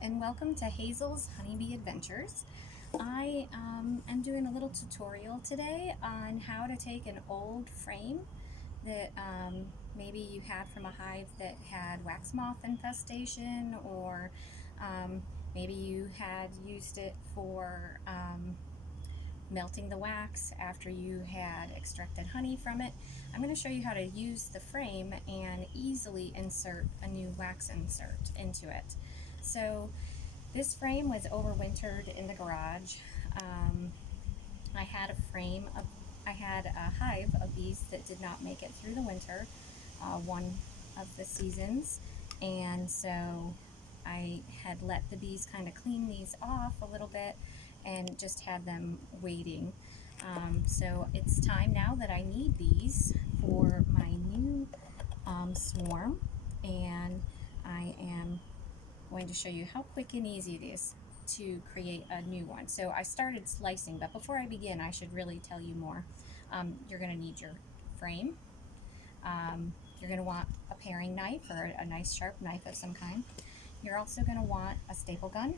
and welcome to Hazel's Honeybee Adventures. I am doing a little tutorial today on how to take an old frame that maybe you had from a hive that had wax moth infestation, or maybe you had used it for melting the wax after you had extracted honey from it. I'm going to show you how to use the frame and easily insert a new wax insert into it. So this frame was overwintered in the garage. I had I had a hive of bees that did not make it through the winter, one of the seasons, and so I had let the bees kind of clean these off a little bit and just had them waiting. So it's time now that I need these for my new swarm, and I am going to show you how quick and easy it is to create a new one. So I started slicing, but before I begin, I should really tell you more. You're going to need your frame. You're going to want a paring knife or a nice sharp knife of some kind. You're also going to want a staple gun,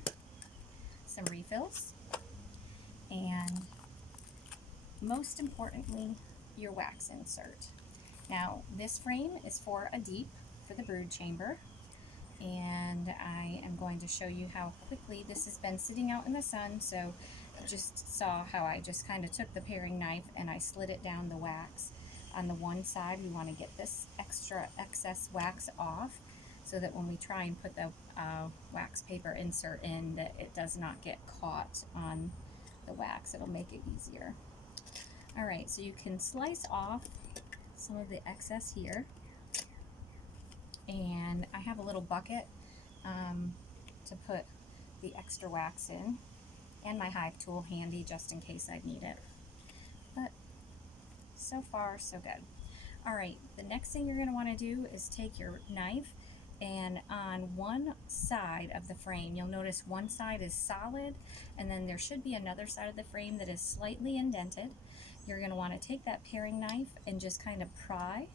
some refills, and most importantly, your wax insert. Now, this frame is for a deep, for the brood chamber, and I am going to show you how quickly this has been sitting out in the sun. So you just saw how I just kind of took the paring knife and I slid it down the wax. On the one side, we want to get this excess wax off so that when we try and put the wax paper insert in, that it does not get caught on the wax. It'll make it easier. All right, so you can slice off some of the excess here. And I have a little bucket to put the extra wax in, and my hive tool handy just in case I need it. But so far, so good. All right, the next thing you're going to want to do is take your knife, and on one side of the frame, you'll notice one side is solid, and then there should be another side of the frame that is slightly indented. You're going to want to take that paring knife and just kind of pry.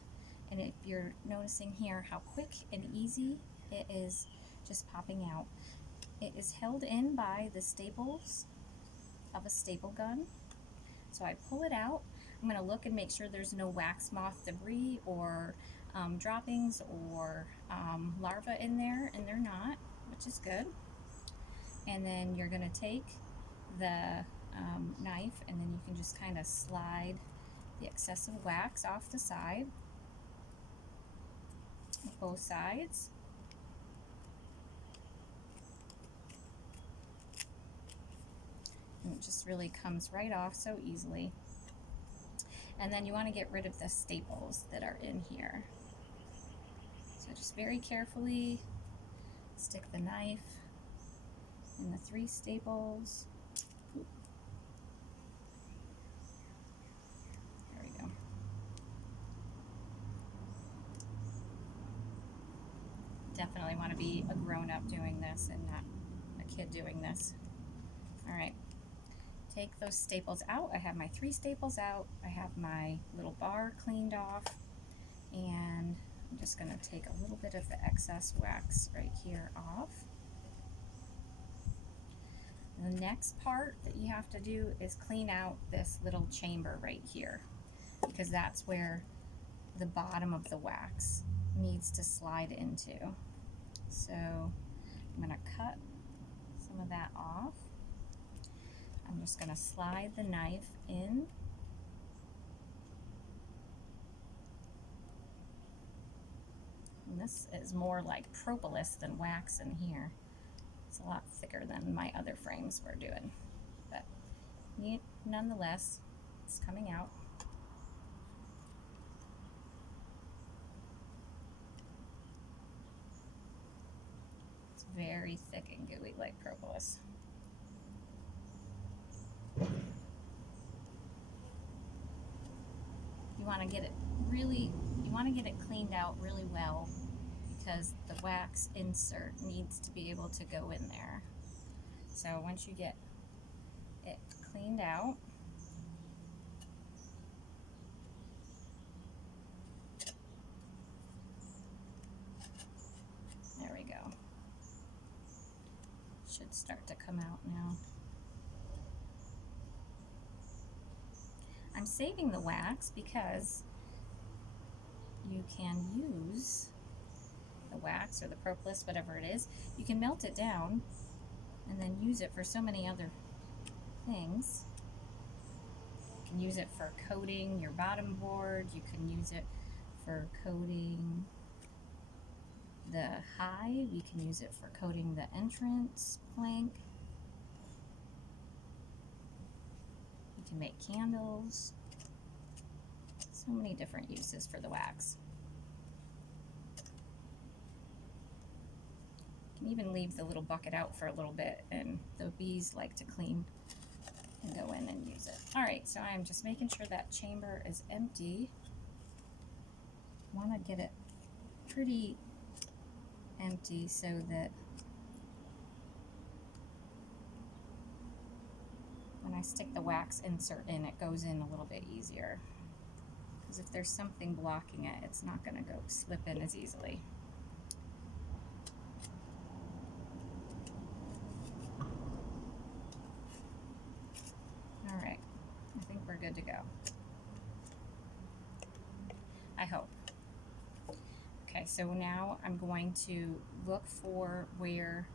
And if you're noticing here how quick and easy it is just popping out, it is held in by the staples of a staple gun. So I pull it out. I'm going to look and make sure there's no wax moth debris or droppings or larvae in there, and they're not, which is good. And then you're going to take the knife, and then you can just kind of slide the excessive wax off the side, both sides. And it just really comes right off so easily. And then you want to get rid of the staples that are in here. So just very carefully stick the knife in the 3 staples. There we go. Definitely want to be a grown-up doing this and not a kid doing this. All right, take those staples out. I have my 3 staples out. I have my little bar cleaned off, and I'm just going to take a little bit of the excess wax right here off. The next part that you have to do is clean out this little chamber right here, because that's where the bottom of the wax needs to slide into. So I'm going to cut some of that off. I'm just going to slide the knife in. And this is more like propolis than wax in here. It's a lot thicker than my other frames we're doing. But nonetheless, it's coming out. It's very thick and gooey like propolis. You want to get it cleaned out really well, because the wax insert needs to be able to go in there. So once you get it cleaned out, there we go. Should start to come out now. I'm saving the wax because you can use the wax or the propolis, whatever it is. You can melt it down and then use it for so many other things. You can use it for coating your bottom board. You can use it for coating the hive. You can use it for coating the entrance plank. You can make candles. So many different uses for the wax. You can even leave the little bucket out for a little bit, and the bees like to clean and go in and use it. All right, so I'm just making sure that chamber is empty. Want to get it pretty empty so that when I stick the wax insert in, it goes in a little bit easier. Because if there's something blocking it, it's not going to go slip in as easily. All right, I think we're good to go. I hope. Okay, so now I'm going to look for where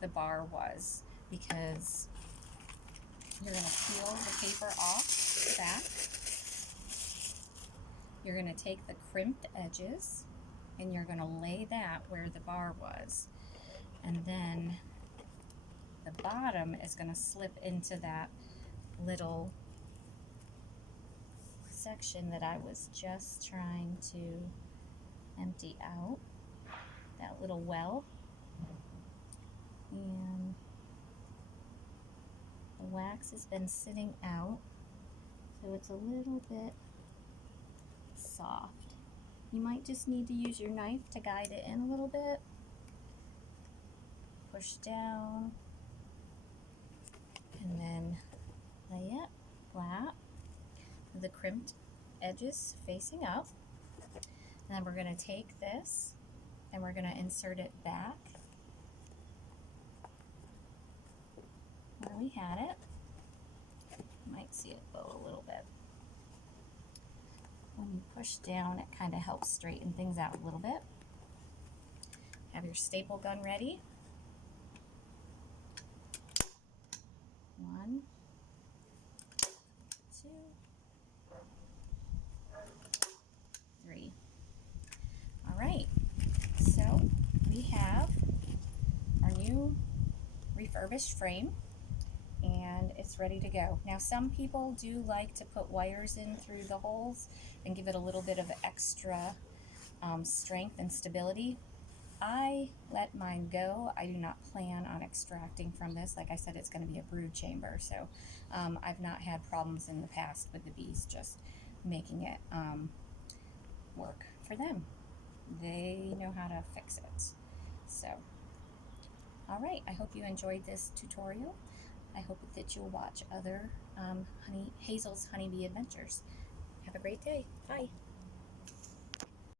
the bar was, because you're going to peel the paper off the back. You're going to take the crimped edges and you're going to lay that where the bar was. And then the bottom is going to slip into that little section that I was just trying to empty out, that little well. And the wax has been sitting out, so it's a little bit soft. You might just need to use your knife to guide it in a little bit. Push down and then lay it flat with the crimped edges facing up. And then we're going to take this and we're going to insert it back where we had it. You might see it bow a little bit. When you push down, it kind of helps straighten things out a little bit. Have your staple gun ready. 1, 2, 3. All right, so we have our new refurbished frame and it's ready to go. Now some people do like to put wires in through the holes and give it a little bit of extra strength and stability. I let mine go. I do not plan on extracting from this. Like I said, it's going to be a brood chamber, so I've not had problems in the past with the bees just making it work for them. They know how to fix it. So, all right, I hope you enjoyed this tutorial. I hope that you'll watch other Hazel's Honeybee Adventures. Have a great day. Bye.